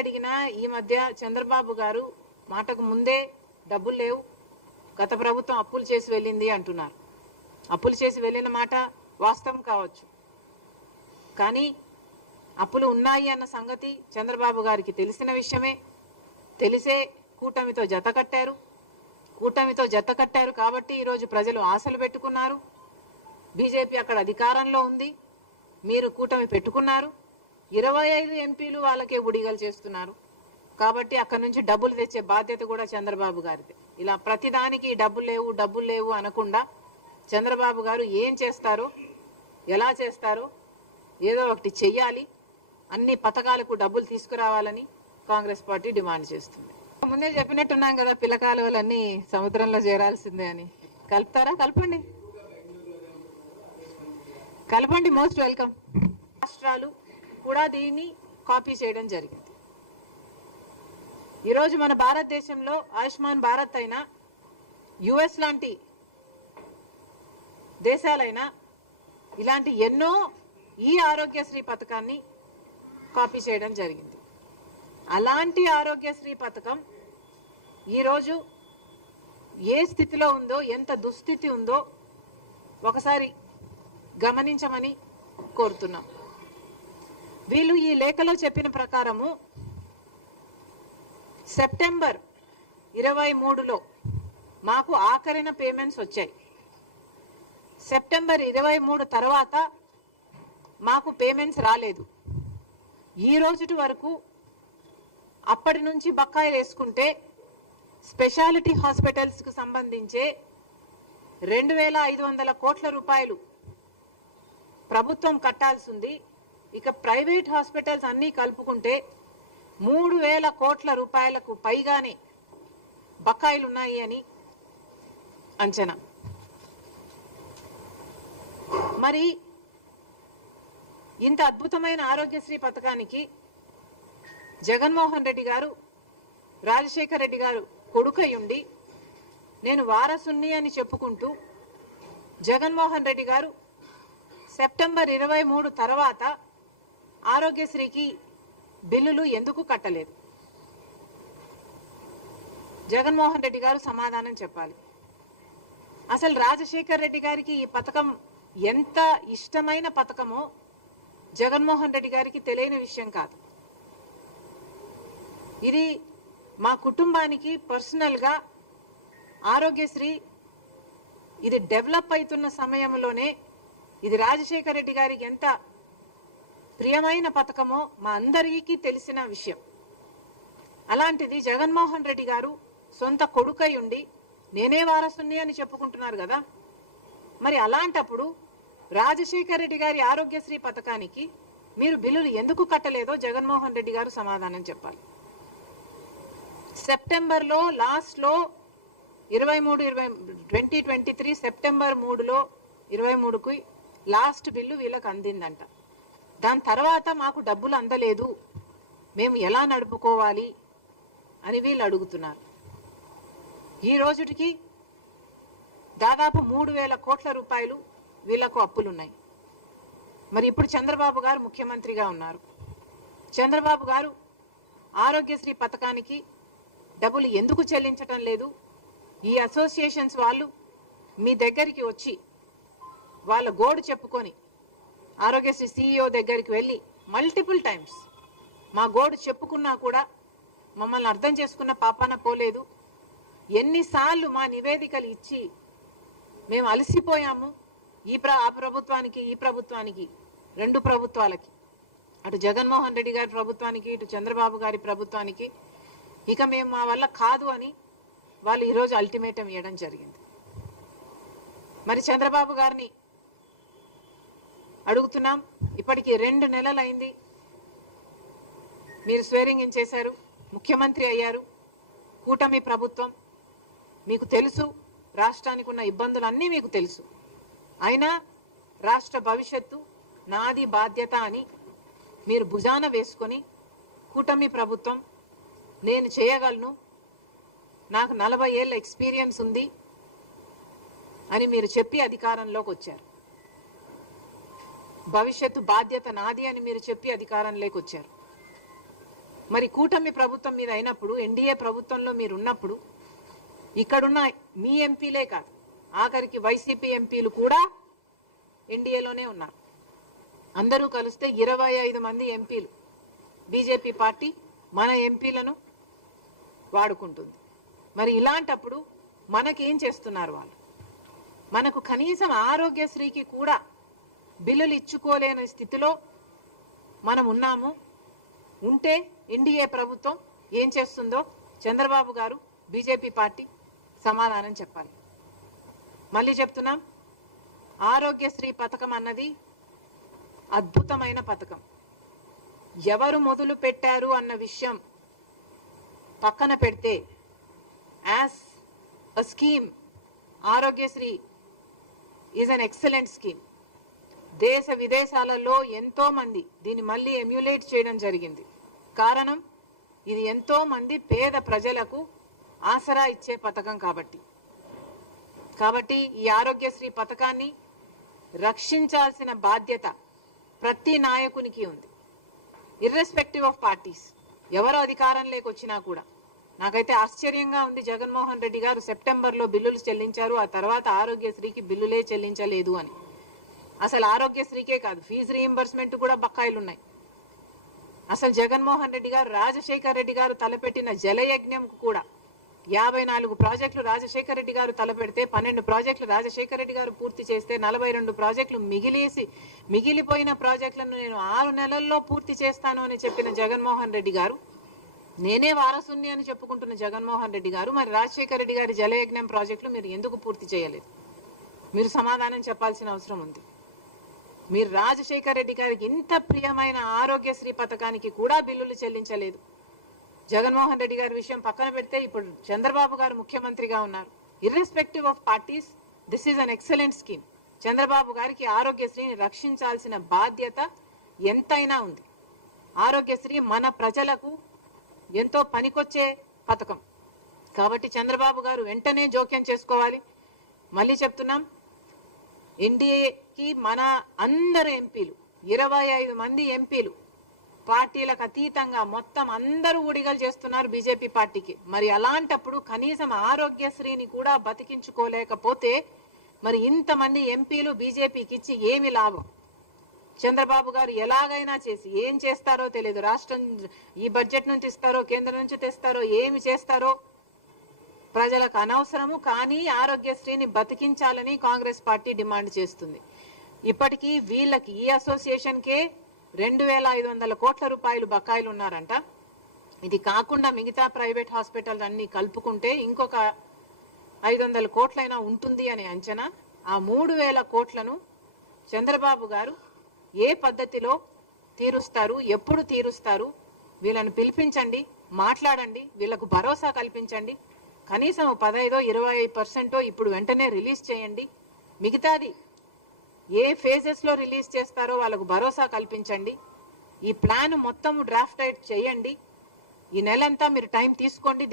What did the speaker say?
అడిగినా ఈ మధ్య చంద్రబాబు గారు మాటకు ముందే డబ్బులు లేవు, గత ప్రభుత్వం అప్పులు చేసి వెళ్ళింది అంటున్నారు. అప్పులు చేసి వెళ్ళిన మాట వాస్తవం కావచ్చు, కానీ అప్పులు ఉన్నాయి అన్న సంగతి చంద్రబాబు గారికి తెలిసిన విషయమే. తెలిసే కూటమితో జత కట్టారు కాబట్టి ఈరోజు ప్రజలు ఆశలు పెట్టుకున్నారు. బీజేపీ అక్కడ అధికారంలో ఉంది, మీరు కూటమి పెట్టుకున్నారు. 25 ఎంపీలు వాళ్ళకే బుడిగలు చేస్తున్నారు కాబట్టి అక్కడ నుంచి డబ్బులు తెచ్చే బాధ్యత కూడా చంద్రబాబు గారిదే. ఇలా ప్రతిదానికి డబ్బులు లేవు అనకుండా చంద్రబాబు గారు ఏం చేస్తారో, ఎలా చేస్తారో ఏదో ఒకటి చెయ్యాలి. అన్ని పథకాలకు డబ్బులు తీసుకురావాలని కాంగ్రెస్ పార్టీ డిమాండ్ చేస్తుంది. ముందే చెప్పినట్టున్నాం కదా, పిల్లకాలువలన్నీ సముద్రంలో చేరాల్సిందే అని. కలుపుతారా? కలపండి, మోస్ట్ వెల్కమ్. రాష్ట్రాలు కూడా దీన్ని కాపీ చేయడం జరిగింది. ఈరోజు మన భారతదేశంలో ఆయుష్మాన్ భారత్ అయినా, యుఎస్ లాంటి దేశాలైనా ఇలాంటి ఎన్నో ఈ ఆరోగ్యశ్రీ పథకాన్ని కాపీ చేయడం జరిగింది. అలాంటి ఆరోగ్యశ్రీ పథకం ఈరోజు ఏ స్థితిలో ఉందో, ఎంత దుస్థితి ఉందో ఒకసారి గమనించమని కోరుతున్నాం. వీళ్ళు ఈ లేఖలో చెప్పిన ప్రకారము సెప్టెంబర్ 23లో మాకు ఆఖరిన పేమెంట్స్ వచ్చాయి. సెప్టెంబర్ 23 తర్వాత మాకు పేమెంట్స్ రాలేదు. ఈ రోజుటి వరకు అప్పటి నుంచి బకాయిలు వేసుకుంటే స్పెషాలిటీ హాస్పిటల్స్కు సంబంధించే 2500 కోట్ల రూపాయలు ప్రభుత్వం కట్టాల్సి ఉంది. ఇక ప్రైవేట్ హాస్పిటల్స్ అన్నీ కలుపుకుంటే 3000 కోట్ల రూపాయలకు పైగానే బకాయిలు ఉన్నాయి అని అంచనా. మరి ఇంత అద్భుతమైన ఆరోగ్యశ్రీ పథకానికి జగన్మోహన్ రెడ్డి గారు, రాజశేఖర్ రెడ్డి గారు కొడుకయ్యుండి నేను వారసుని అని చెప్పుకుంటూ జగన్మోహన్ రెడ్డి గారు సెప్టెంబర్ 23 తర్వాత ఆరోగ్యశ్రీకి బిల్లులు ఎందుకు కట్టలేదు? జగన్మోహన్ రెడ్డి గారు సమాధానం చెప్పాలి. అసలు రాజశేఖర్ రెడ్డి గారికి ఈ పథకం ఎంత ఇష్టమైన పథకమో జగన్మోహన్ రెడ్డి గారికి తెలియని విషయం కాదు. ఇది మా కుటుంబానికి పర్సనల్గా ఆరోగ్యశ్రీ ఇది డెవలప్ అవుతున్న సమయంలోనే ఇది రాజశేఖర్ రెడ్డి గారికి ఎంత ప్రియమైన పథకమో మా అందరికీ తెలిసిన విషయం. అలాంటిది జగన్మోహన్ రెడ్డి గారు సొంత కొడుకై ఉండి నేనే వారసుని అని చెప్పుకుంటున్నారు కదా. మరి అలాంటప్పుడు రాజశేఖర్ రెడ్డి గారి ఆరోగ్యశ్రీ పథకానికి మీరు బిల్లులు ఎందుకు కట్టలేదో జగన్మోహన్ రెడ్డి గారు సమాధానం చెప్పాలి. సెప్టెంబర్లో లాస్ట్లో 2023 సెప్టెంబర్ 3లో 23కి లాస్ట్ బిల్లు వీళ్ళకి అందిందంట. దాని తర్వాత మాకు డబ్బులు అందలేదు, మేము ఎలా నడుపుకోవాలి అని వీళ్ళు అడుగుతున్నారు. ఈ రోజుటికి దాదాపు 3000 కోట్ల రూపాయలు వీళ్లకు అప్పులున్నాయి. మరి ఇప్పుడు చంద్రబాబు గారు ముఖ్యమంత్రిగా ఉన్నారు. చంద్రబాబు గారు ఆరోగ్యశ్రీ పథకానికి డబ్బులు ఎందుకు చెల్లించటం లేదు? ఈ అసోసియేషన్స్ వాళ్ళు మీ దగ్గరికి వచ్చి వాళ్ళ గోడు చెప్పుకొని ఆరోగ్యశ్రీ CEO దగ్గరికి వెళ్ళి మల్టిపుల్ టైమ్స్ మా గోడు చెప్పుకున్నా కూడా మమ్మల్ని అర్థం చేసుకున్న పాపాన పోలేదు. ఎన్నిసార్లు మా నివేదికలు ఇచ్చి మేము అలసిపోయాము. ఆ ప్రభుత్వానికి ఈ ప్రభుత్వానికి, రెండు ప్రభుత్వాలకి, అటు జగన్మోహన్ రెడ్డి గారి ప్రభుత్వానికి ఇటు చంద్రబాబు గారి ప్రభుత్వానికి ఇక మేము మా వల్ల కాదు అని వాళ్ళు ఈరోజు అల్టిమేటం ఇవ్వడం జరిగింది. మరి చంద్రబాబు గారిని అడుగుతున్నాం, ఇప్పటికి 2 నెలలు అయింది, మీరు స్వేరింగ్ ఇన్ చేశారు, ముఖ్యమంత్రి అయ్యారు, కూటమి ప్రభుత్వం, మీకు తెలుసు రాష్ట్రానికి ఉన్న ఇబ్బందులన్నీ మీకు తెలుసు. అయినా రాష్ట్ర భవిష్యత్తు నాది బాధ్యత అని మీరు భుజాన వేసుకొని కూటమి ప్రభుత్వం నేను చేయగలను, నాకు 40 ఏళ్ళ ఎక్స్పీరియన్స్ ఉంది అని మీరు చెప్పి అధికారంలోకి వచ్చారు. భవిష్యత్తు బాధ్యత నాది అని మీరు చెప్పి అధికారంలోకి వచ్చారు. మరి కూటమి ప్రభుత్వం మీద అయినప్పుడు, ఎన్డీఏ ప్రభుత్వంలో మీరు ఉన్నప్పుడు ఇక్కడున్న మీ ఎంపీలే కాదు, ఆఖరికి వైసీపీ ఎంపీలు కూడా ఎన్డీఏలోనే ఉన్నారు. అందరూ కలిస్తే 25 మంది ఎంపీలు. బీజేపీ పార్టీ మన ఎంపీలను వాడుకుంటుంది. మరి ఇలాంటప్పుడు మనకేం చేస్తున్నారు వాళ్ళు? మనకు కనీసం ఆరోగ్యశ్రీకి కూడా బిల్లులు ఇచ్చుకోలేని స్థితిలో మనం ఉన్నాము. ఉంటే ఎన్డీఏ ప్రభుత్వం ఏం చేస్తుందో చంద్రబాబు గారు, బీజేపీ పార్టీ సమాధానం చెప్పాలి. మళ్ళీ చెప్తున్నాం, ఆరోగ్యశ్రీ పథకం అన్నది అద్భుతమైన పథకం. ఎవరు మొదలు పెట్టారు అన్న విషయం పక్కన పెడితే, as a scheme Aarogyasri is an excellent scheme. దేశ విదేశాలలో ఎంతో మంది దీన్ని మళ్ళీ ఎమ్యులేట్ చేయడం జరిగింది. కారణం, ఇది ఎంతో మంది పేద ప్రజలకు ఆసరా ఇచ్చే పథకం కాబట్టి ఈ ఆరోగ్యశ్రీ పథకాన్ని రక్షించాల్సిన బాధ్యత ప్రతి నాయకునికి ఉంది, ఇర్రెస్పెక్టివ్ ఆఫ్ పార్టీస్. ఎవరు అధికారంలోకి వచ్చినా కూడా. నాకైతే ఆశ్చర్యంగా ఉంది, జగన్మోహన్ రెడ్డి గారు సెప్టెంబర్లో బిల్లులు చెల్లించారు, ఆ తర్వాత ఆరోగ్యశ్రీకి బిల్లులే చెల్లించలేదు అని. అసలు ఆరోగ్యశ్రీకే కాదు, ఫీజు రీయింబర్స్మెంట్ కూడా బకాయిలు ఉన్నాయి. అసలు జగన్మోహన్ రెడ్డి గారు, రాజశేఖర్ రెడ్డి గారు తలపెట్టిన జలయజ్ఞంకు కూడా 54 ప్రాజెక్టులు రాజశేఖర్ రెడ్డి గారు తలపెడితే 12 ప్రాజెక్టులు రాజశేఖర్ రెడ్డి గారు పూర్తి చేస్తే 42 ప్రాజెక్టులు మిగిలిపోయిన ప్రాజెక్టులను నేను 6 నెలల్లో పూర్తి చేస్తాను అని చెప్పిన జగన్మోహన్ రెడ్డి గారు, నేనే వారసుని అని చెప్పుకుంటున్న జగన్మోహన్ రెడ్డి గారు, మరి రాజశేఖర్ రెడ్డి గారి జలయజ్ఞం ప్రాజెక్టులు మీరు ఎందుకు పూర్తి చేయలేదు? మీరు సమాధానం చెప్పాల్సిన అవసరం ఉంది. మీరు రాజశేఖర్ రెడ్డి గారికి ఇంత ప్రియమైన ఆరోగ్యశ్రీ పథకానికి కూడా బిల్లులు చెల్లించలేదు. జగన్మోహన్ రెడ్డి గారి విషయం పక్కన పెడితే ఇప్పుడు చంద్రబాబు గారు ముఖ్యమంత్రిగా ఉన్నారు. Irrespective of parties, this is an excellent scheme. Chandrababu గారికి ఆరోగ్యశ్రీని రక్షించాల్సిన బాధ్యత ఎంతైనా ఉంది. ఆరోగ్యశ్రీ మన ప్రజలకు ఎంతో పనికొచ్చే పథకం కాబట్టి చంద్రబాబు గారు వెంటనే జోక్యం చేసుకోవాలి. మళ్ళీ చెప్తున్నాం, ఎన్డీఏకి మన అందరు ఎంపీలు, 25 మంది ఎంపీలు పార్టీలకు అతీతంగా మొత్తం అందరూ ఊడిగలు చేస్తున్నారు బీజేపీ పార్టీకి. మరి అలాంటప్పుడు కనీసం ఆరోగ్యశ్రీని కూడా బతికించుకోలేకపోతే మరి ఇంతమంది ఎంపీలు బీజేపీకి ఇచ్చి ఏమి లాభం? చంద్రబాబు గారు ఎలాగైనా చేసి ఏం చేస్తారో తెలియదు. రాష్ట్రం ఈ బడ్జెట్ నుంచి ఇస్తారో, కేంద్రం నుంచి తెస్తారో, ఏమి చేస్తారో ప్రజలకు అనవసరము. కానీ ఆరోగ్యశ్రీని బతికించాలని కాంగ్రెస్ పార్టీ డిమాండ్ చేస్తుంది. ఇప్పటికీ వీళ్ళకి, ఈ అసోసియేషన్కే 2500 కోట్ల రూపాయలు బకాయిలు ఉన్నారంట. ఇది కాకుండా మిగతా ప్రైవేట్ హాస్పిటల్ అన్ని కలుపుకుంటే ఇంకొక 500 కోట్లైనా ఉంటుంది అనే అంచనా. ఆ 3000 కోట్లను చంద్రబాబు గారు ఏ పద్ధతిలో తీరుస్తారు, ఎప్పుడు తీరుస్తారు? వీళ్ళను పిలిపించండి, మాట్లాడండి, వీళ్లకు భరోసా కల్పించండి. కనీసం 15-20% ఇప్పుడు వెంటనే రిలీజ్ చేయండి. మిగతాది ఏ ఫేజెస్ లో రిలీజ్ చేస్తారో వాళ్ళకు భరోసా కల్పించండి. ఈ ప్లాన్ మొత్తం డ్రాఫ్ట్ చేయండి. ఈ నెలంతా మీరు టైం తీసుకోండి.